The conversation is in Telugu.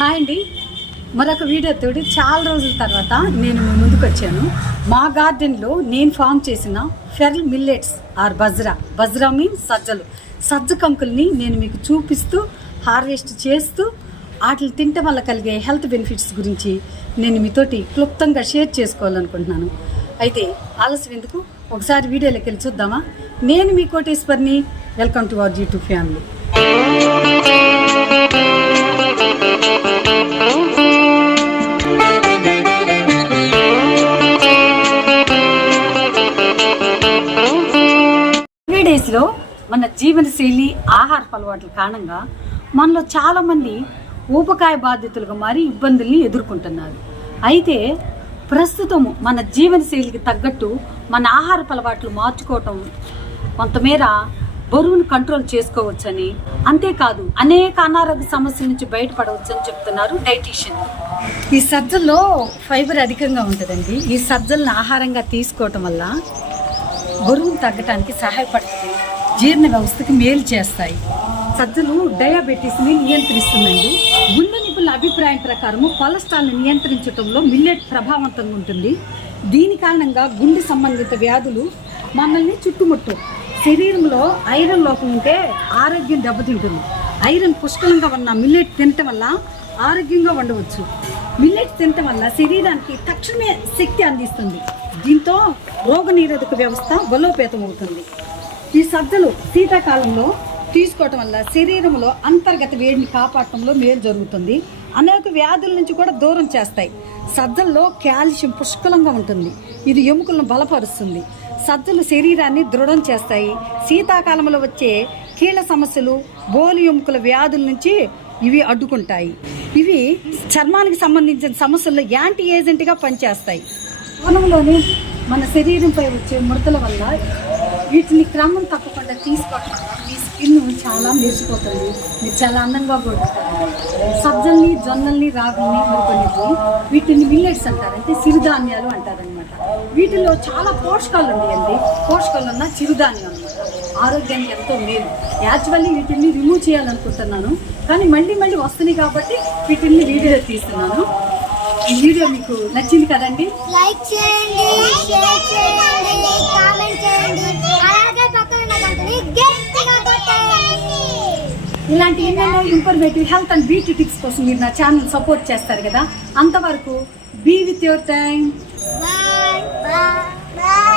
హాయ్ అండి. మరొక వీడియో చాలా రోజుల తర్వాత నేను మీ ముందుకు వచ్చాను. మా గార్డెన్లో నేను ఫామ్ చేసిన pearl millets or bajra. Bajra means సజ్జలు. సజ్జ కంకుల్ని నేను మీకు చూపిస్తూ హార్వెస్ట్ చేస్తూ వాటిని తింటే వల్ల కలిగే హెల్త్ బెనిఫిట్స్ గురించి నేను మీతోటి క్లుప్తంగా షేర్ చేసుకోవాలనుకుంటున్నాను. అయితే ఆలస్యం ఎందుకు? ఒకసారి వీడియోలోకి వెళ్ళి చూద్దామా? నేను మీ కోటేశ్వర్ని. Welcome to our YouTube family three మన జీవనశైలి ఆహార అలవాట్ల కారణంగా మనలో చాలామంది ఊపకాయ బాధితులుగా మారి ఇబ్బందుల్ని ఎదుర్కొంటున్నారు. అయితే ప్రస్తుతం మన జీవనశైలికి తగ్గట్టు మన ఆహార అలవాట్లు మార్చుకోవటం కొంతమేర బరువును కంట్రోల్ చేసుకోవచ్చని అంతేకాదు అనేక అనారోగ్య సమస్యల నుంచి బయటపడవచ్చని చెప్తున్నారు డైటీషియన్. ఈ సజ్జల్లో ఫైబర్ అధికంగా ఉంటుందండి. ఈ సజ్జలను ఆహారంగా తీసుకోవటం వల్ల బరువును తగ్గటానికి సహాయపడుతుంది. జీర్ణ వ్యవస్థకి మేలు చేస్తాయి. సజ్జలు డయాబెటీస్ని నియంత్రిస్తుందండి. గుండె నిపుణుల అభిప్రాయం ప్రకారం కొలెస్ట్రాల్ని నియంత్రించడంలో మిల్లెట్ ప్రభావవంతంగా ఉంటుంది. దీని కారణంగా గుండె సంబంధిత వ్యాధులు మమ్మల్ని చుట్టుముట్టు. శరీరంలో ఐరన్ లోపం ఉంటే ఆరోగ్యం దెబ్బతింటుంది. ఐరన్ పుష్కలంగా ఉన్న మిల్లెట్ తినటం వల్ల ఆరోగ్యంగా ఉండవచ్చు. మిల్లెట్ తినటం వల్ల శరీరానికి తక్షణమే శక్తి అందిస్తుంది. దీంతో రోగనిరోధక వ్యవస్థ బలోపేతం అవుతుంది ఈ సజ్జలు శీతాకాలంలో తీసుకోవటం వల్ల శరీరంలో అంతర్గత వేడిని కాపాడటంలో మేలు జరుగుతుంది. అనేక వ్యాధుల నుంచి కూడా దూరం చేస్తాయి. సజ్జల్లో కాల్షియం పుష్కలంగా ఉంటుంది. ఇది ఎముకలను బలపరుస్తుంది. సజ్జలు శరీరాన్ని దృఢం చేస్తాయి. శీతాకాలంలో వచ్చే కీళ్ళ సమస్యలు బోలు ఎముకల వ్యాధుల నుంచి ఇవి అడ్డుకుంటాయి. ఇవి చర్మానికి సంబంధించిన సమస్యల్లో యాంటీ ఏజెంట్గా పనిచేస్తాయి. వనంలోని మన శరీరంపై వచ్చే ముడతల వల్ల వీటిని క్రమం తప్పకుండా తీసుకోవటం మీ స్కిన్ చాలా మెరిసిపోతుంది. మీరు చాలా అందంగా కూడా సజ్జల్ని జొన్నల్ని రాగుల్ని మరికొన్నిటిని వీటిని మిల్లెట్స్ అంటారంటే సిరుధాన్యాలు అంటారనమాట వీటిలో చాలా పోషకాలు ఉన్నాయండి. పోషకాలు ఉన్న చిరుధాన్యం అనమాట ఆరోగ్యానికి ఎంతో మేలు. యాక్చువల్లీ వీటిని రిమూవ్ చేయాలనుకుంటున్నాను. కానీ మళ్ళీ మళ్ళీ వస్తున్నాయి కాబట్టి వీటిని వీడియో తీస్తున్నాను. ఈ వీడియో మీకు నచ్చింది కదండి? లైక్ చేయండి షేర్ చేయండి. ఇలాంటి ఎన్నెన్నో informative health and beauty tips కోసం మీరు నా ఛానల్ సపోర్ట్ చేస్తారు కదా. అంతవరకు be with your time bye